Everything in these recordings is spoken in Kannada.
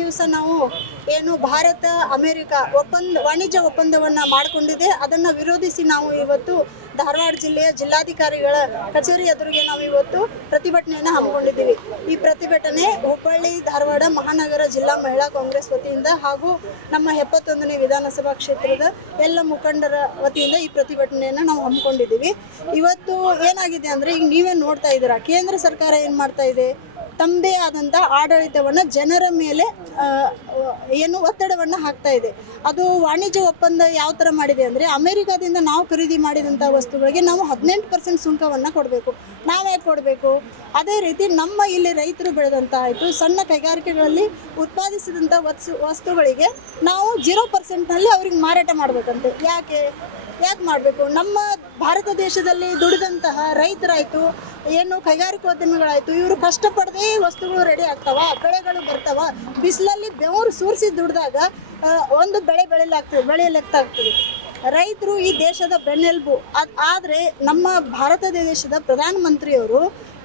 ದಿವಸ ನಾವು ಏನು ಭಾರತ ಅಮೆರಿಕ ಒಪ್ಪಂದ, ವಾಣಿಜ್ಯ ಒಪ್ಪಂದವನ್ನು ಮಾಡಿಕೊಂಡಿದೆ. ಅದನ್ನು ವಿರೋಧಿಸಿ ನಾವು ಇವತ್ತು ಧಾರವಾಡ ಜಿಲ್ಲೆಯ ಜಿಲ್ಲಾಧಿಕಾರಿಗಳ ಕಚೇರಿ ಎದುರಿಗೆ ನಾವು ಇವತ್ತು ಪ್ರತಿಭಟನೆಯನ್ನು ಹಮ್ಮಿಕೊಂಡಿದ್ದೀವಿ. ಈ ಪ್ರತಿಭಟನೆ ಹುಬ್ಬಳ್ಳಿ, ಧಾರವಾಡ ಮಹಾನಗರ ಜಿಲ್ಲಾ ಮಹಿಳಾ ಕಾಂಗ್ರೆಸ್ ವತಿಯಿಂದ ಹಾಗೂ ನಮ್ಮ ಎಪ್ಪತ್ತೊಂದನೇ ವಿಧಾನಸಭಾ ಕ್ಷೇತ್ರದ ಎಲ್ಲ ಮುಖಂಡರ ವತಿಯಿಂದ ಈ ಪ್ರತಿಭಟನೆಯನ್ನು ನಾವು ಹಮ್ಮಿಕೊಂಡಿದ್ದೀವಿ. ಇವತ್ತು ಏನಾಗಿದೆ ಅಂದರೆ ಈಗ ನೀವೇ ನೋಡ್ತಾ ಇದ್ದೀರಾ, ಕೇಂದ್ರ ಸರ್ಕಾರ ಏನು ಮಾಡ್ತಾ ಇದೆ? ತಮ್ಮದೇ ಆದಂಥ ಆಡಳಿತವನ್ನು ಜನರ ಮೇಲೆ ಏನು ಒತ್ತಡವನ್ನು ಹಾಕ್ತಾ ಇದೆ. ಅದು ವಾಣಿಜ್ಯ ಒಪ್ಪಂದ ಯಾವ ಥರ ಮಾಡಿದೆ ಅಂದರೆ, ಅಮೆರಿಕಾದಿಂದ ನಾವು ಖರೀದಿ ಮಾಡಿದಂಥ ವಸ್ತುಗಳಿಗೆ ನಾವು ಹದಿನೆಂಟು ಪರ್ಸೆಂಟ್ ಸುಂಕವನ್ನು ಕೊಡಬೇಕು. ನಾವೇ ಕೊಡಬೇಕು? ಅದೇ ರೀತಿ ನಮ್ಮ ಇಲ್ಲಿ ರೈತರು ಬೆಳೆದಂಥ ಆಯಿತು ಸಣ್ಣ ಕೈಗಾರಿಕೆಗಳಲ್ಲಿ ಉತ್ಪಾದಿಸಿದಂಥ ವಸ್ತು ವಸ್ತುಗಳಿಗೆ ನಾವು ಜೀರೋ ಪರ್ಸೆಂಟ್ನಲ್ಲಿ ಅವ್ರಿಗೆ ಮಾರಾಟ ಮಾಡಬೇಕಂತೆ. ಯಾಕೆ? ಯಾಕೆ ಮಾಡಬೇಕು? ನಮ್ಮ ಭಾರತ ದೇಶದಲ್ಲಿ ದುಡಿದಂತಹ ರೈತರಾಯಿತು ಏನು ಕೈಗಾರಿಕೋದ್ಯಮಿಗಳಾಯಿತು ಇವರು ಕಷ್ಟಪಡದೆ ವಸ್ತುಗಳು ರೆಡಿ ಆಗ್ತಾವ, ಬೆಳೆಗಳು ಬರ್ತಾವ, ಬಿಸಿಲಲ್ಲಿ ಬೆವರು ಸೂರಿಸಿ ದುಡಿದಾಗ ಒಂದು ಬೆಳೆ ಬೆಳೆಯಲಾಗ್ತದೆ ಬೆಳೆಯಲಾಗ್ತದೆ ರೈತರು ಈ ದೇಶದ ಬೆನ್ನೆಲುಬು. ಅದು, ಆದರೆ ನಮ್ಮ ಭಾರತ ದೇಶದ ಪ್ರಧಾನಮಂತ್ರಿಯವರು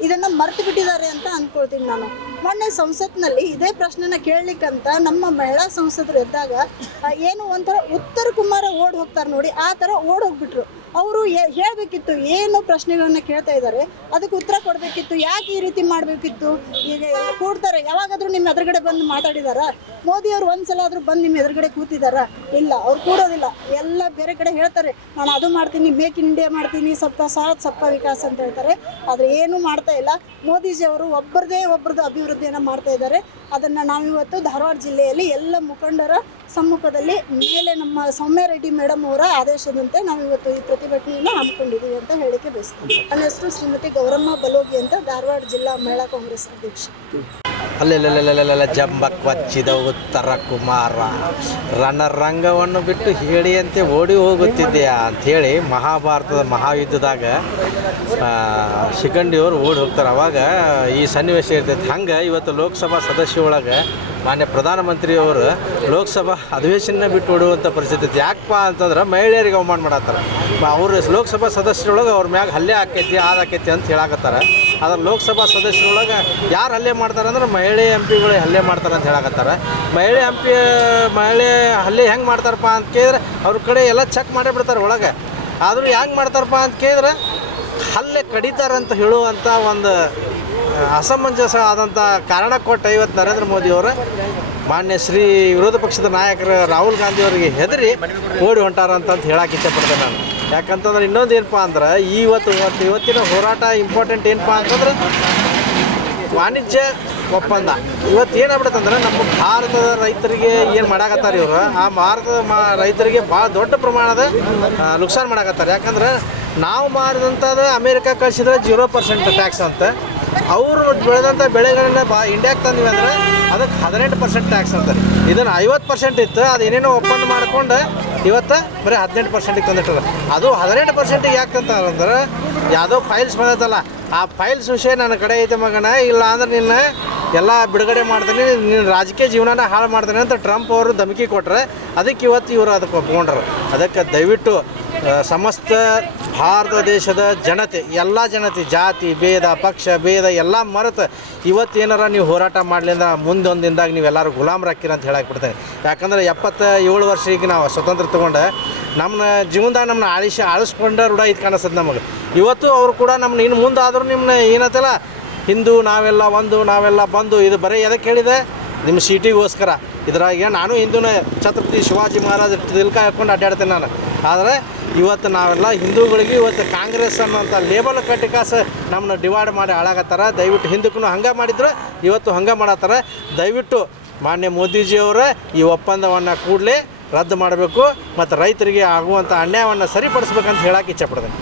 ಇದನ್ನು ಮರ್ತು ಬಿಟ್ಟಿದ್ದಾರೆ ಅಂತ ಅಂದ್ಕೊಳ್ತೀನಿ ನಾನು. ಮೊನ್ನೆ ಸಂಸತ್ನಲ್ಲಿ ಇದೇ ಪ್ರಶ್ನೆನ ಕೇಳಲಿಕ್ಕಂತ ನಮ್ಮ ಮಹಿಳಾ ಸಂಸದರು ಎದ್ದಾಗ ಏನು ಒಂಥರ ಉತ್ತರ ಕುಮಾರ ಓಡ್ ಹೋಗ್ತಾರೆ ನೋಡಿ, ಆ ಥರ ಓಡ್ ಹೋಗ್ಬಿಟ್ರು. ಅವರು ಹೇಳಬೇಕಿತ್ತು, ಏನು ಪ್ರಶ್ನೆಗಳನ್ನ ಕೇಳ್ತಾ ಇದ್ದಾರೆ. ಅದಕ್ಕೆ ಉತ್ತರ ಕೊಡಬೇಕಿತ್ತು, ಯಾಕೆ ಈ ರೀತಿ ಮಾಡಬೇಕಿತ್ತು? ಈಗ ಕೂಡ್ತಾರೆ. ಯಾವಾಗಾದರೂ ನಿಮ್ಮ ಎದುರುಗಡೆ ಬಂದು ಮಾತಾಡಿದಾರ? ಮೋದಿ ಅವರು ಒಂದ್ಸಲ ಆದರೂ ಬಂದು ನಿಮ್ಮ ಎದುರುಗಡೆ ಕೂತಿದಾರ? ಇಲ್ಲ, ಅವ್ರು ಕೂಡೋದಿಲ್ಲ. ಎಲ್ಲ ಬೇರೆ ಕಡೆ ಹೇಳ್ತಾರೆ. ನಾನು ಅದು ಮಾಡ್ತೀನಿ, ಮೇಕ್ ಇನ್ ಇಂಡಿಯಾ ಮಾಡ್ತೀನಿ ಸಪ್ತ ಸಾಥ್ ಸಪ್ತ ವಿಕಾಸ್ ಅಂತ ಹೇಳ್ತಾರೆ. ಆದರೆ ಏನೂ ಮಾಡ್ತಾ ಇಲ್ಲ. ಮೋದಿಜಿ ಅವರು ಒಬ್ಬರದೇ ಒಬ್ಬರದ್ದು ಅಭಿವೃದ್ಧಿಯನ್ನು ಮಾಡ್ತಾ ಇದ್ದಾರೆ. ಅದನ್ನು ನಾವಿವತ್ತು ಧಾರವಾಡ ಜಿಲ್ಲೆಯಲ್ಲಿ ಎಲ್ಲ ಮುಖಂಡರ ಸಮ್ಮುಖದಲ್ಲಿ ಮೇಲೆ ನಮ್ಮ ಸೌಮ್ಯ ರೆಡ್ಡಿ ಮೇಡಮ್ ಅವರ ಆದೇಶದಂತೆ ನಾವು ಇವತ್ತು ಈ ಪ್ರತಿಭಟನೆಯನ್ನು ಹಮ್ಮಿಕೊಂಡಿದ್ದೀವಿ ಅಂತ ಹೇಳಿಕೆ ಬಯಸ್ತೀನಿ. ನನ್ನ ಹೆಸರು ಶ್ರೀಮತಿ ಗೌರಮ್ಮ ಬಲೋಗಿ ಅಂತ ಧಾರವಾಡ ಜಿಲ್ಲಾ ಮಹಿಳಾ ಕಾಂಗ್ರೆಸ್ ಅಧ್ಯಕ್ಷ. ಅಲ್ಲೆಲ್ಲೆಲ್ಲೆಲ್ಲೆಲ್ಲ ಜಂಬಕ್ ವಚ್ಚಿದ ಉತ್ತರ ಕುಮಾರ. ರಣರಂಗವನ್ನು ಬಿಟ್ಟು ಹೇಳಿಯಂತೆ ಓಡಿ ಹೋಗುತ್ತಿದ್ದೆಯಾ ಅಂಥೇಳಿ ಮಹಾಭಾರತದ ಮಹಾಯುದ್ಧದಾಗ ಶಿಖಂಡಿಯವರು ಓಡಿ ಹೋಗ್ತಾರೆ. ಅವಾಗ ಈ ಸನ್ನಿವೇಶ ಇರ್ತೈತೆ. ಹಂಗೆ ಇವತ್ತು ಲೋಕಸಭಾ ಸದಸ್ಯ ಒಳಗೆ ಮಾನ್ಯ ಪ್ರಧಾನಮಂತ್ರಿಯವರು ಲೋಕಸಭಾ ಅಧಿವೇಶನ ಬಿಟ್ಟು ಓಡುವಂಥ ಪರಿಸ್ಥಿತಿ ಯಾಕಪ್ಪ ಅಂತಂದ್ರೆ ಮಹಿಳೆಯರಿಗೆ ಅವಮಾನ ಮಾಡತ್ತಾರ. ಅವರು ಲೋಕಸಭಾ ಸದಸ್ಯರೊಳಗೆ ಅವ್ರ ಮ್ಯಾಗ ಹಲ್ಲೆ ಆಕೈತಿ ಆದಾಕೈತಿ ಅಂತ ಹೇಳಾಕತ್ತಾರ. ಆದ್ರೆ ಲೋಕಸಭಾ ಸದಸ್ಯರೊಳಗೆ ಯಾರು ಹಲ್ಲೆ ಮಾಡ್ತಾರೆ ಅಂದ್ರೆ ಮಹಿಳೆ ಎಂ ಪಿಗಳು ಹಲ್ಲೆ ಮಾಡ್ತಾರೆ ಅಂತ ಹೇಳಕತ್ತಾರೆ. ಮಹಿಳೆ ಎಂ ಪಿ, ಮಹಿಳೆ ಹಲ್ಲೆ ಹೆಂಗೆ ಮಾಡ್ತಾರಪ್ಪ ಅಂತ ಕೇಳಿದ್ರೆ ಅವ್ರ ಕಡೆ ಎಲ್ಲ ಚೆಕ್ ಮಾಡೇ ಬಿಡ್ತಾರೆ ಒಳಗೆ. ಆದರೂ ಹೆಂಗೆ ಮಾಡ್ತಾರಪ್ಪ ಅಂತ ಕೇಳಿದ್ರೆ ಹಲ್ಲೆ ಕಡಿತಾರಂತ ಹೇಳುವಂಥ ಒಂದು ಅಸಮಂಜಸ ಆದಂಥ ಕಾರಣ ಕೊಟ್ಟು ಇವತ್ತು ನರೇಂದ್ರ ಮೋದಿಯವರು ಮಾನ್ಯ ಶ್ರೀ ವಿರೋಧ ಪಕ್ಷದ ನಾಯಕರು ರಾಹುಲ್ ಗಾಂಧಿ ಅವರಿಗೆ ಹೆದರಿ ಓಡಿ ಹೊಂಟಾರ ಅಂತ ಹೇಳಕ್ಕೆ ಇಷ್ಟಪಡ್ತೇನೆ ನಾನು. ಯಾಕಂತಂದ್ರೆ ಇನ್ನೊಂದು ಏನಪ್ಪ ಅಂದ್ರೆ ಇವತ್ತು ಇವತ್ತು, ಇವತ್ತಿನ ಹೋರಾಟ ಇಂಪಾರ್ಟೆಂಟ್ ಏನಪ್ಪ ಅಂತಂದ್ರೆ ವಾಣಿಜ್ಯ ಒಪ್ಪಂದ. ಇವತ್ತು ಏನಾಗ್ಬಿಡುತ್ತೆ ಅಂದ್ರೆ ನಮ್ಮ ಭಾರತದ ರೈತರಿಗೆ ಏನು ಮಾಡಾಕತ್ತಾರ ಇವರು? ಆ ಭಾರತದ ಮಾ ರೈತರಿಗೆ ಭಾಳ ದೊಡ್ಡ ಪ್ರಮಾಣದ ನುಕ್ಸಾನ್ ಮಾಡಾಕತ್ತಾರೆ. ಯಾಕಂದ್ರೆ ನಾವು ಮಾರಿದಂಥದ್ದು ಅಮೇರಿಕಾ ಕಳಿಸಿದ್ರೆ ಜೀರೋ ಪರ್ಸೆಂಟ್ ಟ್ಯಾಕ್ಸ್ ಅಂತ. ಅವರು ಬೆಳೆದಂಥ ಬೆಳೆಗಳನ್ನ ಬಾ ಇಂಡಿಯಾಗೆ ತಂದಿವಿ ಅಂದ್ರೆ ಅದಕ್ಕೆ ಹದಿನೆಂಟು ಪರ್ಸೆಂಟ್ ಟ್ಯಾಕ್ಸ್ ಅಂತಾರೆ ಇದನ್ನು ಐವತ್ತು ಪರ್ಸೆಂಟ್ ಇತ್ತು ಅದು ಏನೇನೋ ಒಪ್ಪಂದ ಮಾಡ್ಕೊಂಡು ಇವತ್ತು ಬರೀ ಹದಿನೆಂಟು ಪರ್ಸೆಂಟಿಗೆ ತಂದಿಟ್ಟಲ್ಲ ಅದು ಹದಿನೆಂಟು ಪರ್ಸೆಂಟಿಗೆ ಯಾಕೆ ಅಂದ್ರೆ ಯಾವುದೋ ಫೈಲ್ಸ್ ಬಂದೈತಲ್ಲ. ಆ ಫೈಲ್ಸ್ ವಿಷಯ ನನ್ನ ಕಡೆ ಐತೆ ಮಗನ, ಇಲ್ಲ ಅಂದ್ರೆ ನಿನ್ನ ಎಲ್ಲ ಬಿಡುಗಡೆ ಮಾಡ್ತೀನಿ, ನಿನ್ನ ರಾಜಕೀಯ ಜೀವನನ ಹಾಳು ಮಾಡ್ತೀನಿ ಅಂತ ಟ್ರಂಪ್ ಅವರು ಧಮಕಿ ಕೊಟ್ಟರೆ ಅದಕ್ಕೆ ಇವತ್ತು ಇವರು ಅದಕ್ಕೆ ಒಪ್ಕೊಂಡ್ರು. ಅದಕ್ಕೆ ದಯವಿಟ್ಟು ಸಮಸ್ತ ಭಾರತ ದೇಶದ ಜನತೆ, ಎಲ್ಲ ಜನತೆ, ಜಾತಿ, ಭೇದ, ಪಕ್ಷ, ಭೇದ, ಎಲ್ಲ ಮರೆತು ಇವತ್ತು ಏನಾರ ನೀವು ಹೋರಾಟ ಮಾಡ್ಲಿಂದ ಮುಂದೊಂದು ದಿನದಾಗ ನೀವೆಲ್ಲರೂ ಗುಲಾಮರಾಕಿರ ಅಂತ ಹೇಳಕ್ಕೆ ಬಿಡ್ತೇನೆ. ಯಾಕಂದ್ರೆ ಎಪ್ಪತ್ತ ಏಳು ವರ್ಷ ಈಗ ನಾವು ಸ್ವತಂತ್ರ ತೊಗೊಂಡು ನಮ್ಮ ಜೀವನದಾಗ ನಮ್ಮನ್ನ ಆಳಿಸಿ ಆಳಿಸ್ಕೊಂಡ ರೂಢ ಇದು ಕಾಣಿಸ್ತದೆ ನಮಗೆ. ಇವತ್ತು ಅವರು ಕೂಡ ನಮ್ಮನ್ನ ಇನ್ನು ಮುಂದೆ ಆದರೂ ನಿಮ್ಮನ್ನ ಏನತ್ತಲ್ಲ ಹಿಂದೂ ನಾವೆಲ್ಲ ಒಂದು, ನಾವೆಲ್ಲ ಬಂದು ಇದು ಬರೀ ಎದಕ್ಕೆ ಹೇಳಿದೆ? ನಿಮ್ಮ ಸೀಟಿಗೋಸ್ಕರ. ಇದ್ರಾಗ ನಾನು ಹಿಂದೂನೇ ಛತ್ರಪತಿ ಶಿವಾಜಿ ಮಹಾರಾಜ ತಿಲ್ಕ ಹಾಕ್ಕೊಂಡು ಅಡ್ಡಾಡ್ತೇನೆ ನಾನು. ಆದರೆ ಇವತ್ತು ನಾವೆಲ್ಲ ಹಿಂದೂಗಳಿಗೆ ಇವತ್ತು ಕಾಂಗ್ರೆಸ್ ಅನ್ನೋಂಥ ಲೇಬಲ್ ಕಟ್ಟಿಕಾಸ ನಮ್ಮನ್ನ ಡಿವೈಡ್ ಮಾಡಿ ಹಾಳಾಗತ್ತಾರ. ದಯವಿಟ್ಟು ಹಿಂದಕ್ಕೂ ಹಂಗೆ ಮಾಡಿದ್ರು ಇವತ್ತು ಹಂಗೆ ಮಾಡತ್ತಾರ. ದಯವಿಟ್ಟು ಮಾನ್ಯ ಮೋದಿಜಿಯವರ ಈ ಒಪ್ಪಂದವನ್ನು ಕೂಡಲೇ ರದ್ದು ಮಾಡಬೇಕು ಮತ್ತು ರೈತರಿಗೆ ಆಗುವಂಥ ಅನ್ಯಾಯವನ್ನು ಸರಿಪಡಿಸ್ಬೇಕಂತ ಹೇಳಕ್ಕೆ ಇಚ್ಛೆಪಡ್ತೇನೆ